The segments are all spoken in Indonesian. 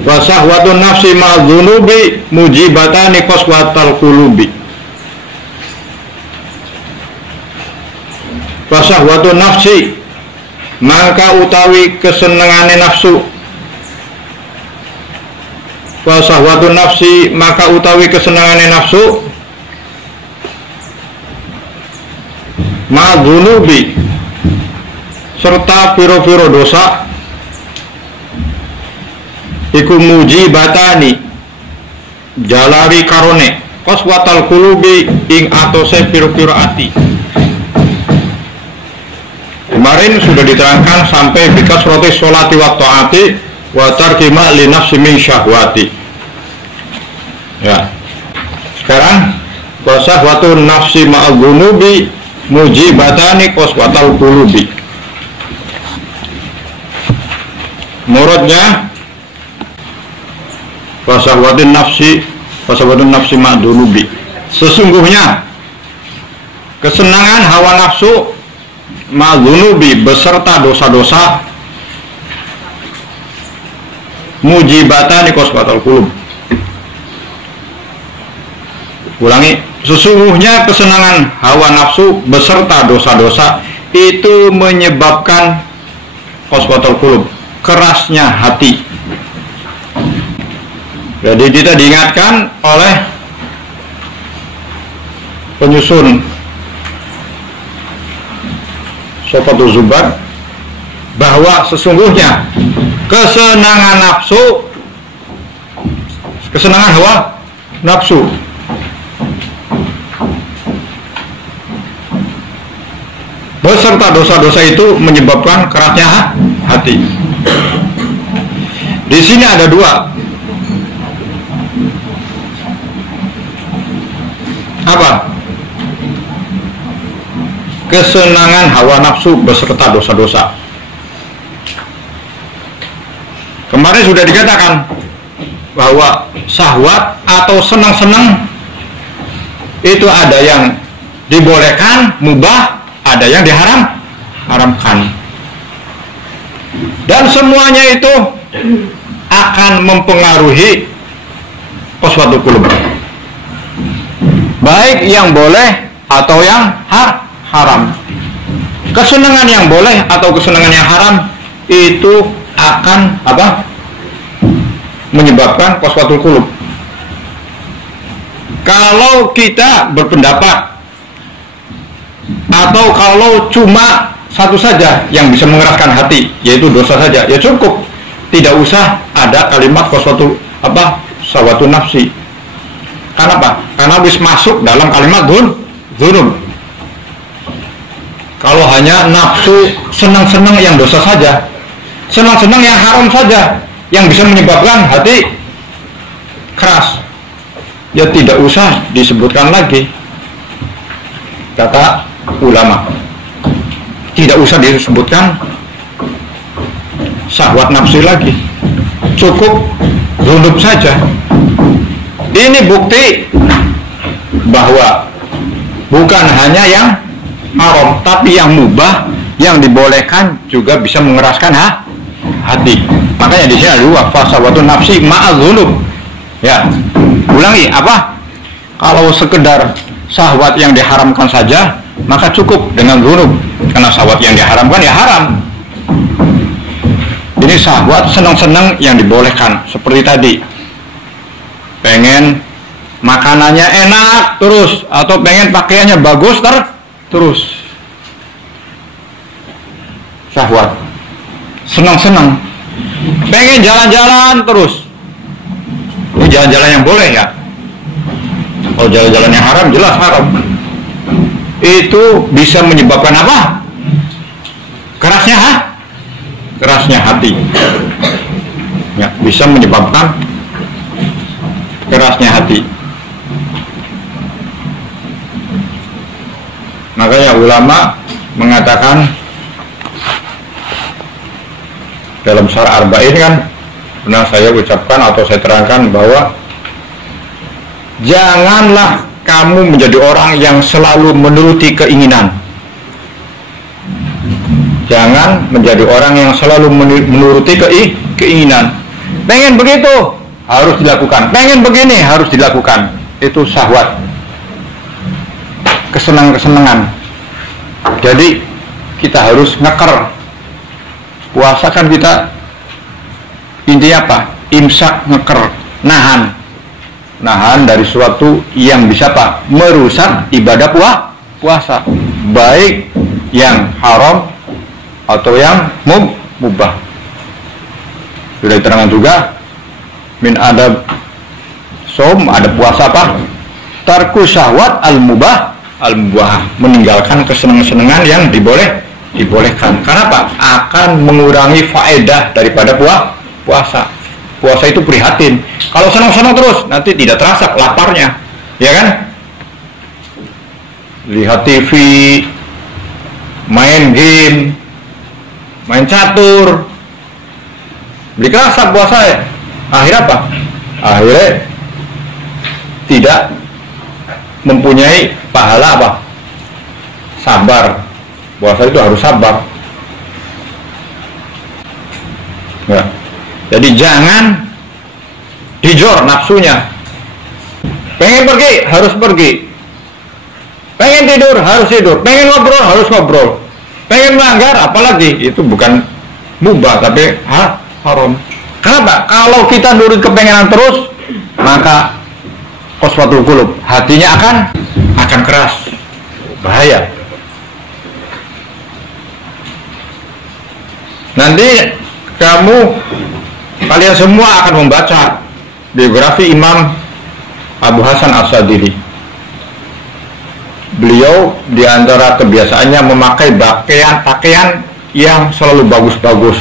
Wa syahwatun nafsi ma'dzunubi mujibatani qaswatal qulubi. Wa syahwatun nafsi, maka utawi kesenengane nafsu. Wa syahwatun nafsi, maka utawi kesenengane nafsu ma'dzunubi, serta piro-piro dosa iku mujibatani jalari karone qaswatal qulubi ing atose piro-piro ati. Kemarin sudah diterangkan sampai bikas roti sholati wa ta'ati wa tarki ma li nafsi min syahwati. Ya. Sekarang qaswatun nafsi ma'dzunubi mujibatani qaswatal qulubi. Muradnya fasahwatun nafsi ma'dunubi, sesungguhnya kesenangan hawa nafsu ma'dunubi beserta dosa-dosa mujibatani qaswatal qulub. Ulangi, sesungguhnya kesenangan hawa nafsu beserta dosa-dosa itu menyebabkan qaswatul qulub, kerasnya hati. Jadi kita diingatkan oleh penyusun Sofatul Zubar bahwa sesungguhnya kesenangan nafsu, kesenangan hawa nafsu beserta dosa-dosa itu menyebabkan kerasnya hati. Di sini ada dua. Apa? Kesenangan hawa nafsu beserta dosa-dosa. Kemarin sudah dikatakan bahwa syahwat atau senang-senang itu ada yang dibolehkan, mubah, ada yang diharamkan. Dan semuanya itu akan mempengaruhi qaswatul qulub, baik yang boleh atau yang haram. Kesenangan yang boleh atau kesenangan yang haram itu akan apa? Menyebabkan qaswatul qulub. Kalau kita berpendapat atau kalau cuma satu saja yang bisa mengeraskan hati, yaitu dosa saja, ya cukup, tidak usah ada kalimat qaswatul syahwatun nafsi. Kenapa? Karena wis masuk dalam kalimat dzunub. Kalau hanya nafsu senang-senang yang dosa saja, senang-senang yang haram saja, yang bisa menyebabkan hati keras, ya tidak usah disebutkan lagi. Kata ulama, tidak usah disebutkan syahwat nafsi lagi, cukup dzunub saja. Ini bukti bahwa bukan hanya yang haram, tapi yang mubah, yang dibolehkan juga bisa mengeraskan hati. Makanya di sini ada dua, fasawatun nafsi ma'adzunub. Ya, ulangi apa? Kalau sekedar syahwat yang diharamkan saja, maka cukup dengan dzunub. Karena syahwat yang diharamkan ya haram. Ini syahwat senang-senang yang dibolehkan, seperti tadi. Pengen makanannya enak terus, atau pengen pakaiannya bagus terus. Syahwat senang-senang, pengen jalan-jalan terus. Ini jalan-jalan yang boleh ya. Kalau jalan-jalan yang haram, jelas haram. Itu bisa menyebabkan apa? Kerasnya hati. Ya, bisa menyebabkan kerasnya hati. Makanya ulama mengatakan dalam syarah arba'in kan pernah saya ucapkan atau saya terangkan bahwa janganlah kamu menjadi orang yang selalu menuruti keinginan. Jangan menjadi orang yang selalu menuruti keinginan. pengen begitu harus dilakukan, pengen begini harus dilakukan. Itu syahwat, kesenangan-kesenangan. Jadi kita harus ngeker. Puasa kan kita intinya apa? Imsak, ngeker, nahan dari sesuatu yang bisa apa? Merusak ibadah puasa, baik yang haram atau yang mubah. Sudah diterangkan juga min adab som, ada puasa apa? Tarku syahwat al-mubah, meninggalkan kesenangan-kesenangan yang dibolehkan. Karena apa? Akan mengurangi faedah daripada puasa. Puasa itu prihatin. Kalau senang-senang terus, nanti tidak terasa laparnya, ya kan? Lihat TV, main game, main catur, beli kerasa puasa ya. Akhirnya apa? Akhirnya tidak mempunyai pahala apa? Sabar. Puasa itu harus sabar. Ya. Jadi jangan dijor nafsunya. Pengen pergi harus pergi. Pengen tidur harus tidur. Pengen ngobrol harus ngobrol. Pengen melanggar apalagi itu bukan mubah tapi haram. Kenapa? Kalau kita nurut kepengenan terus, maka qaswatul qulub, hatinya akan keras. Bahaya. Nanti kalian semua akan membaca biografi Imam Abu Hasan As-Sadili. Beliau diantara kebiasaannya memakai pakaian yang selalu bagus-bagus.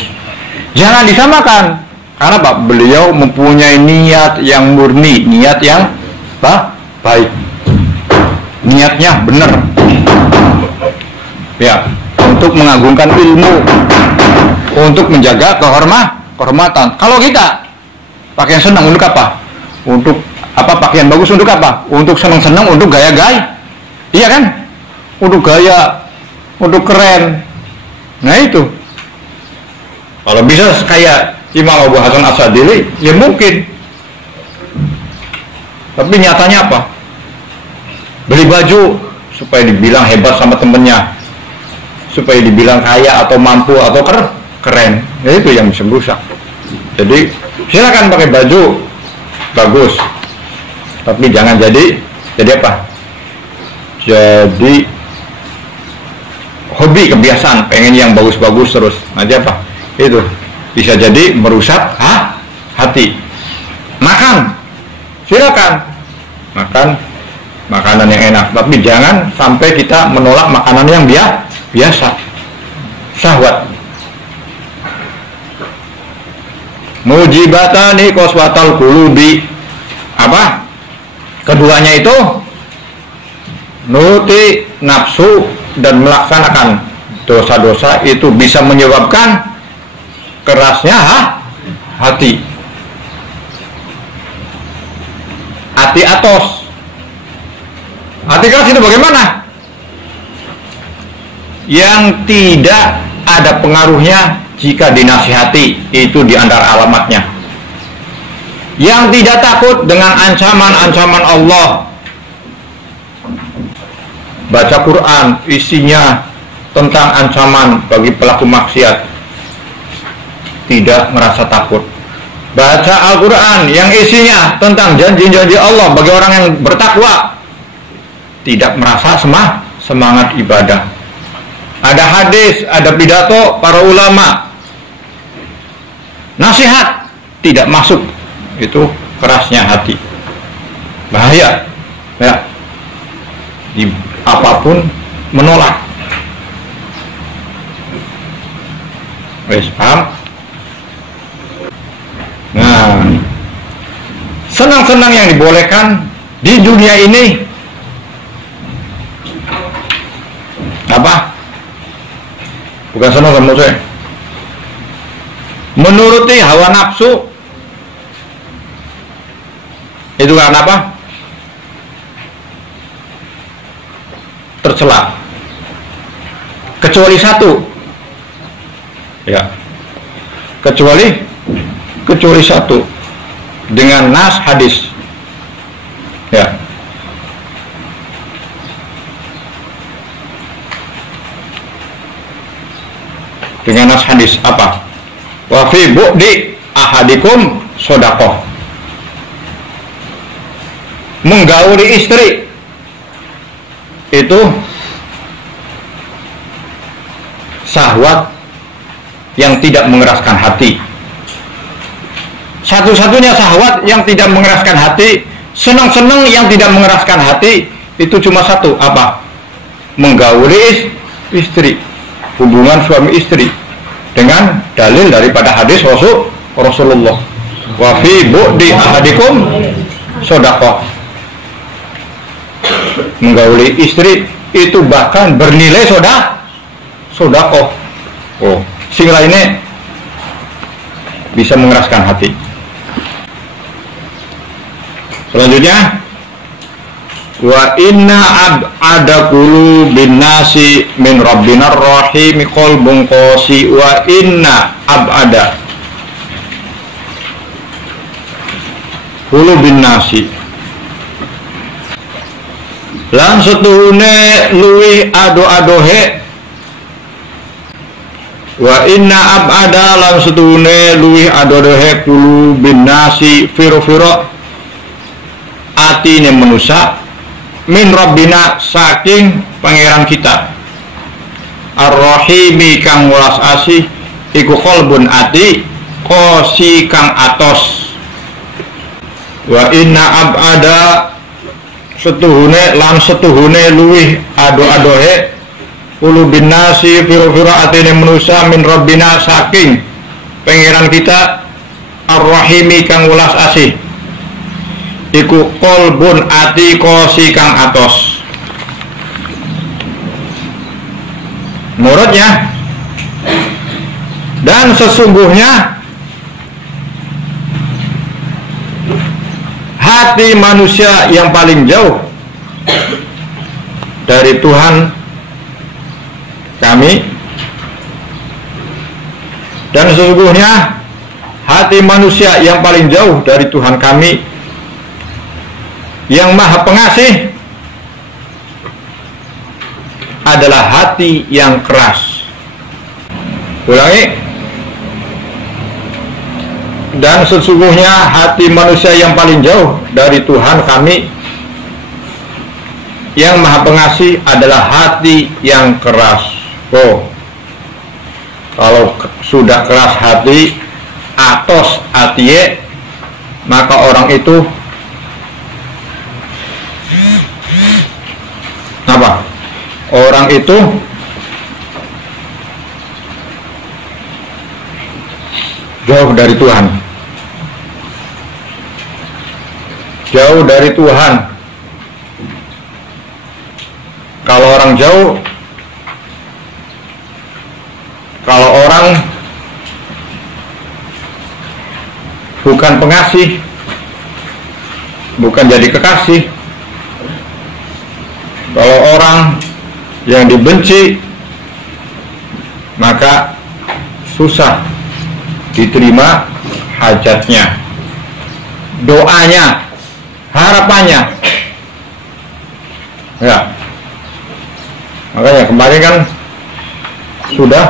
Jangan disamakan, karena Pak, beliau mempunyai niat yang murni, niat yang baik, niatnya benar, ya, untuk mengagungkan ilmu, untuk menjaga kehormatan. Kalau kita pakaian senang untuk apa? Untuk apa? Pakaian bagus untuk apa? Untuk senang-senang, untuk gaya-gaya, iya kan? Untuk gaya, untuk keren. Nah itu. Kalau bisa kayak Imam Abu Hasan As-Sadili, ya mungkin. Tapi nyatanya apa? Beli baju supaya dibilang hebat sama temennya, supaya dibilang kaya atau mampu atau keren. Ya itu yang bisa merusak. Jadi silakan pakai baju bagus, tapi jangan jadi apa? Jadi hobi, kebiasaan pengen yang bagus-bagus terus. Nanti apa? Itu bisa jadi merusak hati. Makan, silakan makan makanan yang enak, tapi jangan sampai kita menolak makanan yang biasa. Syahwat. Mujibatani qaswatal qulubi. Apa? Keduanya itu nuruti nafsu dan melaksanakan dosa-dosa itu bisa menyebabkan kerasnya hati. Hati atos. Hati keras itu bagaimana? Yang tidak ada pengaruhnya jika dinasihati, itu di antara alamatnya. Yang tidak takut dengan ancaman-ancaman Allah. Baca Quran isinya tentang ancaman bagi pelaku maksiat, tidak merasa takut. Baca Al-Quran yang isinya tentang janji-janji Allah bagi orang yang bertakwa, tidak merasa semangat ibadah. Ada hadis, ada pidato para ulama, nasihat, tidak masuk. Itu kerasnya hati. Bahaya ya. Apapun menolak. Wes paham? Nah, senang-senang yang dibolehkan di dunia ini apa? Bukan senang-senang saya. Menuruti hawa nafsu itu karena apa? Tercela. Kecuali satu. Ya. Kecuali kecuali satu dengan nas hadis. Ya. Dengan nas hadis apa? Wa fi bu'di ahadikum shadaqah. Menggauli istri itu syahwat yang tidak mengeraskan hati. Satu-satunya syahwat yang tidak mengeraskan hati, senang-senang yang tidak mengeraskan hati, itu cuma satu, apa? Menggauli istri, hubungan suami istri, dengan dalil daripada hadis Rasulullah. Wa fi bu'di ahadikum shadaqah. Menggauli istri itu bahkan bernilai sedekah. Oh, sing lainnya bisa mengeraskan hati. Selanjutnya, wa inna ab'ada qulubin nasi min rabbinar rahim qalbun qasi wa inna ab'ada qulubin nasi lan setuhune luwih ado-adohe wa inna ab'ada lan setuhune luwih ado-adohe qulubin nasi firo-firo atine manusia min rabbina saking pangeran kita ar-rahimi kang welas asih iku qalbun ati qasi kang atos wa inna ab'ada setuhune lan setuhune luwih ado-adohe qulubin nasi firo-firo atine manusia min rabbina saking pangeran kita ar-rahimi kang welas asih iku qalbun ati qasi kang atos. Menurutnya, dan sesungguhnya hati manusia yang paling jauh dari Tuhan kami, dan sesungguhnya hati manusia yang paling jauh dari Tuhan kami yang maha pengasih adalah hati yang keras. Ulangi. Dan sesungguhnya hati manusia yang paling jauh dari Tuhan kami yang maha pengasih adalah hati yang keras. Oh, kalau sudah keras hati, atos hatiye, maka orang itu apa? Orang itu jauh dari Tuhan. Jauh dari Tuhan. Kalau orang jauh, kalau orang bukan pengasih, bukan jadi kekasih, kalau orang yang dibenci, maka susah diterima hajatnya, doanya, harapannya. Ya, makanya kemarin kan sudah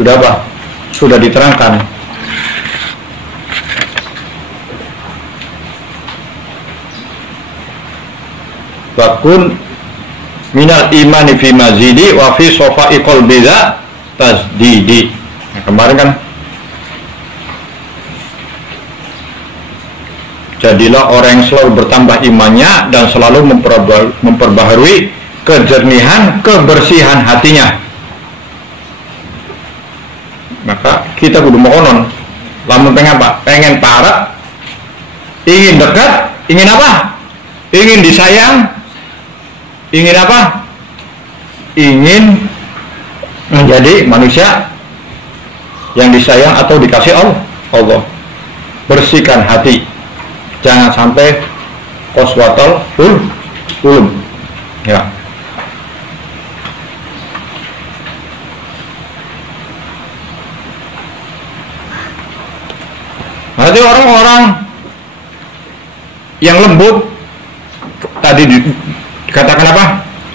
apa? Sudah diterangkan. Bakun minal imani fi mazidi wa fi sofa'i qalbiza tasdidi. Nah, kemarin kan jadilah orang yang selalu bertambah imannya dan selalu memperbaharui kejernihan, kebersihan hatinya. Maka kita kudu mohon, lamun pengen apa? Pengen parek, ingin dekat, ingin apa? Ingin disayang, ingin apa? Ingin menjadi manusia yang disayang atau dikasih Allah. Bersihkan hati, jangan sampai qaswatul qulub. Ya. Berarti orang-orang yang lembut tadi dikatakan apa?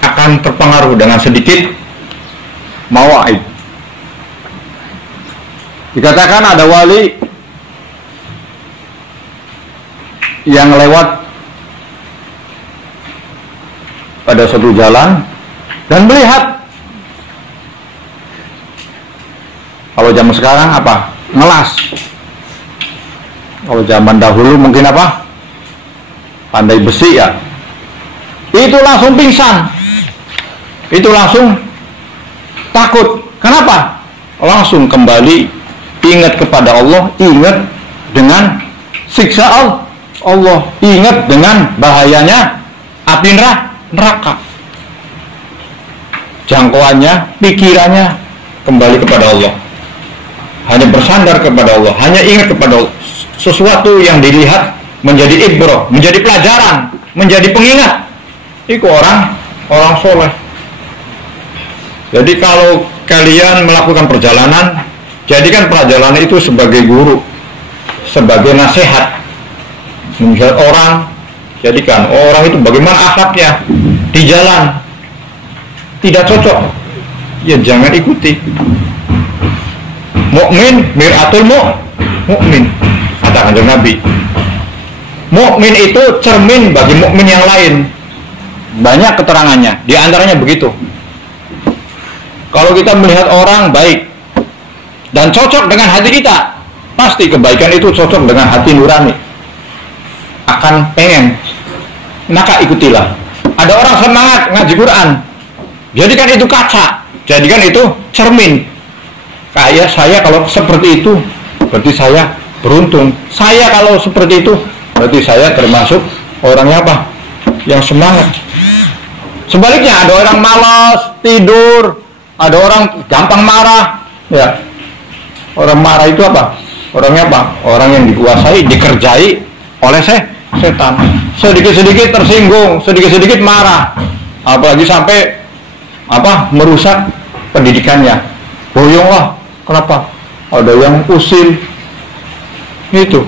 Akan terpengaruh dengan sedikit mawaid. Dikatakan ada wali yang lewat pada suatu jalan dan melihat. Kalau zaman sekarang apa? Ngelas. Kalau zaman dahulu mungkin apa? Pandai besi ya. Itu langsung pingsan. Itu langsung takut. Kenapa? Langsung kembali ingat kepada Allah, ingat dengan siksa Allah, ingat dengan bahayanya api neraka. Jangkauannya, pikirannya kembali kepada Allah. Hanya bersandar kepada Allah, hanya ingat kepada Allah. Sesuatu yang dilihat menjadi ibrah, menjadi pelajaran, menjadi pengingat. Itu orang soleh. Jadi kalau kalian melakukan perjalanan, jadikan perjalanan itu sebagai guru, sebagai nasihat. Melihat orang, jadikan orang itu bagaimana akhlaknya di jalan. Tidak cocok, ya jangan ikuti. Mukmin mir'atul mukmin, kata Kanjeng Nabi. Mukmin itu cermin bagi mukmin yang lain. Banyak keterangannya, di antaranya begitu. Kalau kita melihat orang baik dan cocok dengan hati kita, pasti kebaikan itu cocok dengan hati nurani. Akan pengen, maka ikutilah. Ada orang semangat ngaji Quran, jadikan itu kaca, jadikan itu cermin. Kayak saya kalau seperti itu, berarti saya beruntung. Saya kalau seperti itu, berarti saya termasuk orangnya apa? Yang semangat. Sebaliknya ada orang malas, tidur, ada orang gampang marah. Ya, orang marah itu apa? Orangnya apa? Orang yang dikuasai, dikerjai oleh setan. Sedikit-sedikit tersinggung, sedikit-sedikit marah. Apalagi sampai apa? Merusak pendidikannya. Boyonglah. Kenapa? Ada yang usil. Itu.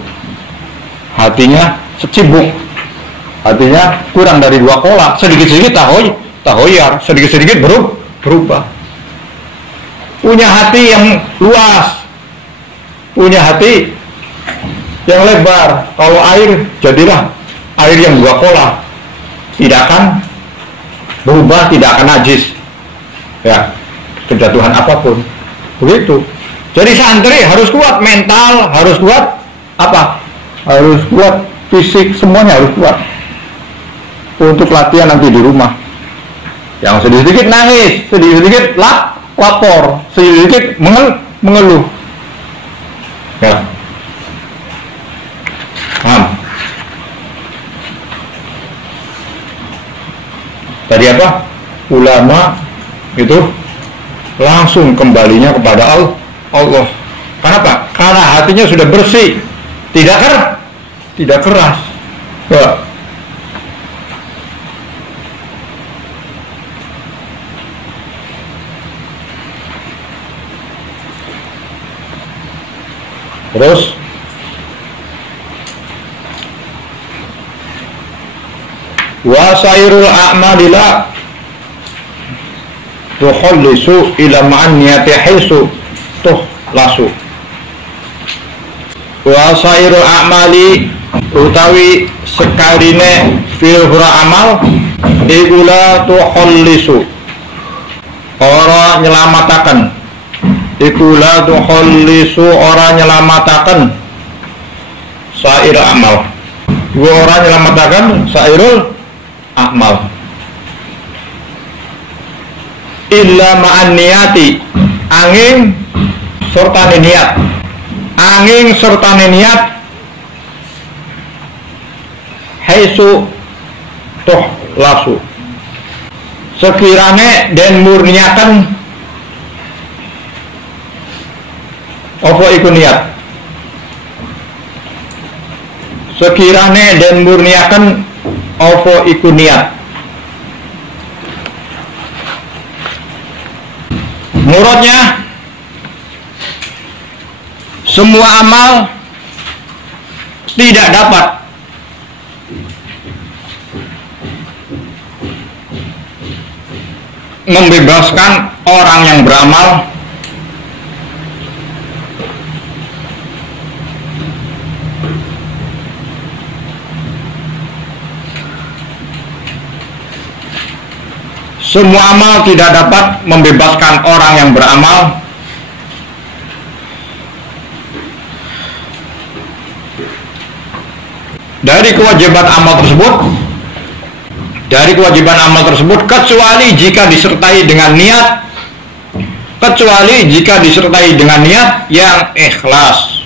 Hatinya secibuk. Hatinya kurang dari 2 kolak. Sedikit-sedikit tahoyar, sedikit-sedikit berubah. Punya hati yang luas. Punya hati yang lebar. Kalau air, jadilah air yang 2 kolak. Tidak akan berubah, tidak akan najis. Ya, kejatuhan apapun. Begitu. Jadi santri harus kuat mental, harus kuat apa? Harus kuat fisik, semuanya harus kuat. Untuk latihan nanti di rumah. Yang sedikit-sedikit nangis, sedikit-sedikit lapor, sedikit-sedikit mengeluh. Ya. Paham? Tadi apa? Ulama itu langsung kembalinya kepada Allah. Kenapa? Karena hatinya sudah bersih, tidak keras. Ya. Terus wasairul a'malila tukhallisu ila ma'an niyati hisu lasu. Wasairul a'mali utawi sekaline fil amal igula tukhallisu ora nyelamataken. Ikulah tukhallisu ora nyelamataken sair amal. Dua orang nyelamataken sairul amal. Illa ma'an niyati, angin serta niat. Angin serta niat haisu toh lasu. Sekirane den murniakan apa iku niat. Sekirane den murniakan apa iku niat. Muradnya semua amal tidak dapat membebaskan orang yang beramal semua amal tidak dapat membebaskan orang yang beramal dari kewajiban amal tersebut kecuali jika disertai dengan niat yang ikhlas.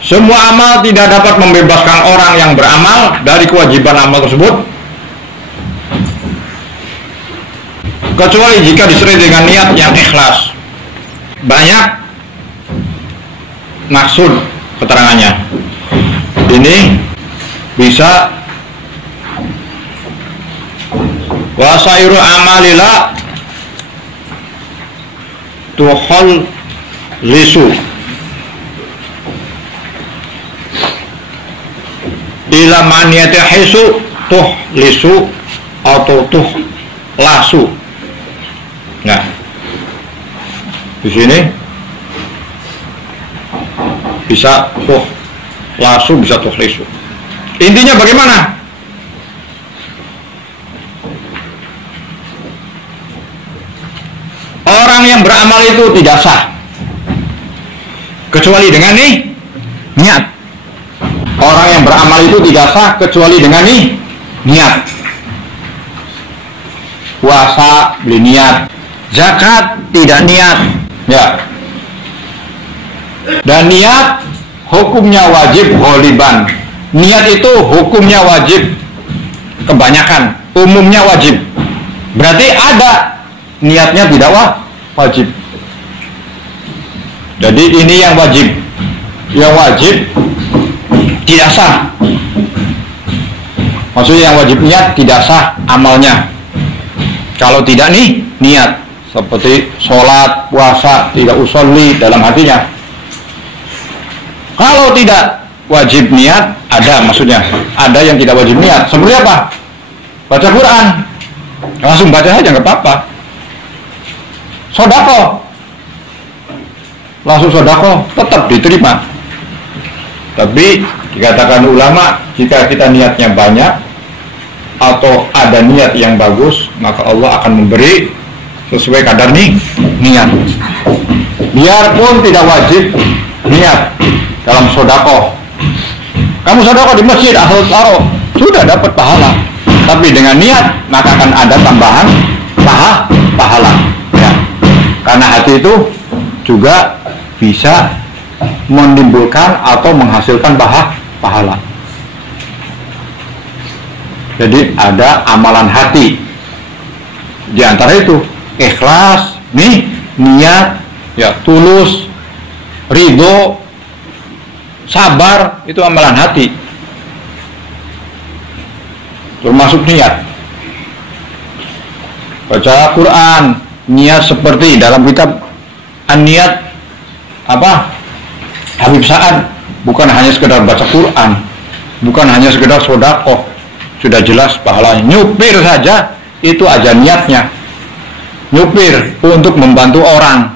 Semua amal tidak dapat membebaskan orang yang beramal dari kewajiban amal tersebut kecuali jika disertai dengan niat yang ikhlas. Banyak maksud keterangannya. Ini bisa wasairu amalila tuhol lisu ila maniyati hisu tuh lisu atau tuh lasu. Nah, di sini bisa tuh lasu, bisa tuh lisu. Intinya bagaimana? Orang yang beramal itu tidak sah kecuali dengan niat. Orang yang beramal itu tidak sah kecuali dengan niat. Puasa beli niat, zakat tidak niat, ya. Dan niat hukumnya wajib ghaliban. Niat itu hukumnya wajib kebanyakan, umumnya wajib. Berarti ada niatnya tidak wajib. Jadi ini yang wajib. Yang wajib tidak sah. Maksudnya yang wajib niat tidak sah amalnya kalau tidak niat. Seperti sholat, puasa, tidak usolli dalam hatinya. Kalau tidak wajib niat, ada maksudnya. Ada yang tidak wajib niat. Seperti apa? Baca Quran. Langsung baca saja, nggak apa-apa. Sodako. Langsung sodako, tetap diterima. Tapi dikatakan ulama, jika kita niatnya banyak atau ada niat yang bagus, maka Allah akan memberi sesuai kadar niat. Biarpun tidak wajib niat dalam sodako. Kamu sodako di masjid asal taruh, sudah dapat pahala. Tapi dengan niat, maka akan ada tambahan pahala. Ya. Karena hati itu juga bisa menimbulkan atau menghasilkan pahala. Jadi ada amalan hati. Di antara itu ikhlas, niat, ya, tulus, ridho, sabar, itu amalan hati. Termasuk niat. Baca Quran, niat seperti dalam kitab An-Niat Habib Sa'ad, bukan hanya sekedar baca Quran, bukan hanya sekedar sedekah, sudah jelas pahalanya. Nyupir saja itu aja niatnya. Nyupir untuk membantu orang.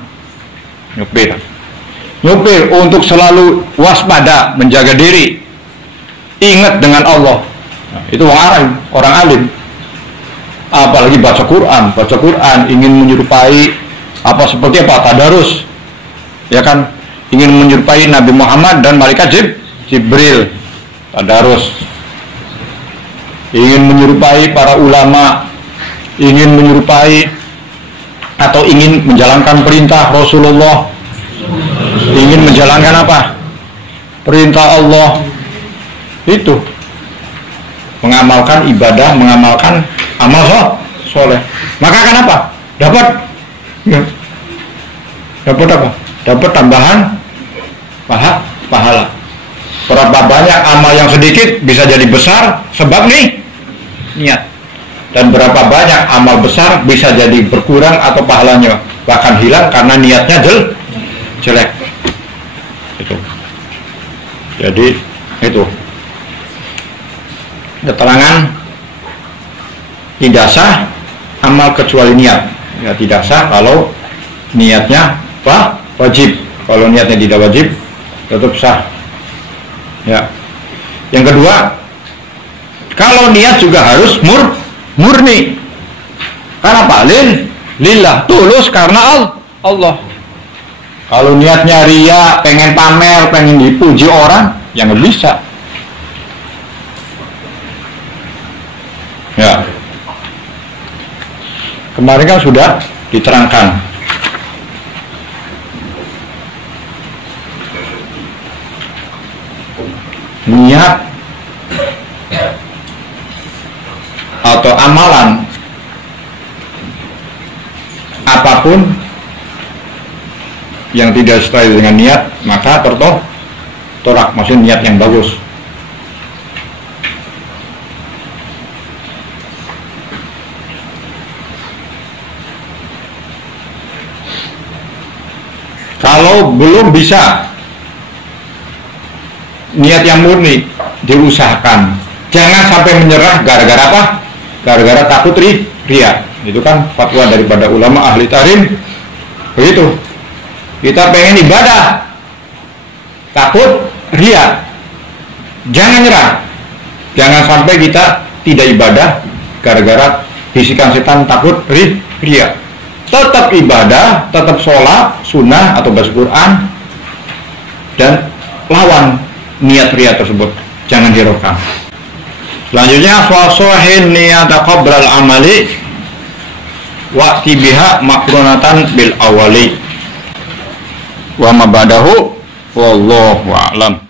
Nyupir untuk selalu waspada, menjaga diri, ingat dengan Allah. Nah, itu orang alim. Apalagi baca Quran ingin menyerupai seperti tadarus, ya kan, ingin menyerupai Nabi Muhammad dan malaikat Jibril, tadarus, ingin menyerupai para ulama, ingin menyerupai atau ingin menjalankan perintah Rasulullah, ingin menjalankan perintah Allah, itu mengamalkan ibadah, mengamalkan amal soleh, maka akan dapat dapat tambahan pahala. Berapa banyak amal yang sedikit bisa jadi besar sebab niat, dan berapa banyak amal besar bisa jadi berkurang atau pahalanya bahkan hilang karena niatnya jelek. Itu. Jadi itu keterangan tidak sah amal kecuali niat. Ya, tidak sah kalau niatnya wajib. Kalau niatnya tidak wajib tetap sah. Ya. Yang kedua, kalau niat juga harus murni. Karena apa? Lillah, tulus karena Allah. Kalau niatnya ria, pengen pamer, pengen dipuji orang, ya nggak bisa. Ya. Kemarin kan sudah diterangkan. Niat atau amalan apapun yang tidak sesuai dengan niat, maka tertolak, maksudnya niat yang bagus. Kalau belum bisa niat yang murni, diusahakan. Jangan sampai menyerah gara-gara apa? Gara-gara takut ria. Itu kan fatwa daripada ulama ahli tahrim. Begitu. Kita pengen ibadah, takut ria. Jangan nyerah. Jangan sampai kita tidak ibadah gara-gara bisikan setan takut ria. Tetap ibadah, tetap sholat, sunnah atau baca Quran, dan lawan niat ria tersebut. Jangan hiraukan. Selanjutnya, fasohin niyata qabral amali wa'ti biha makrunatan bil awali wa mabadahu wallahu a'lam.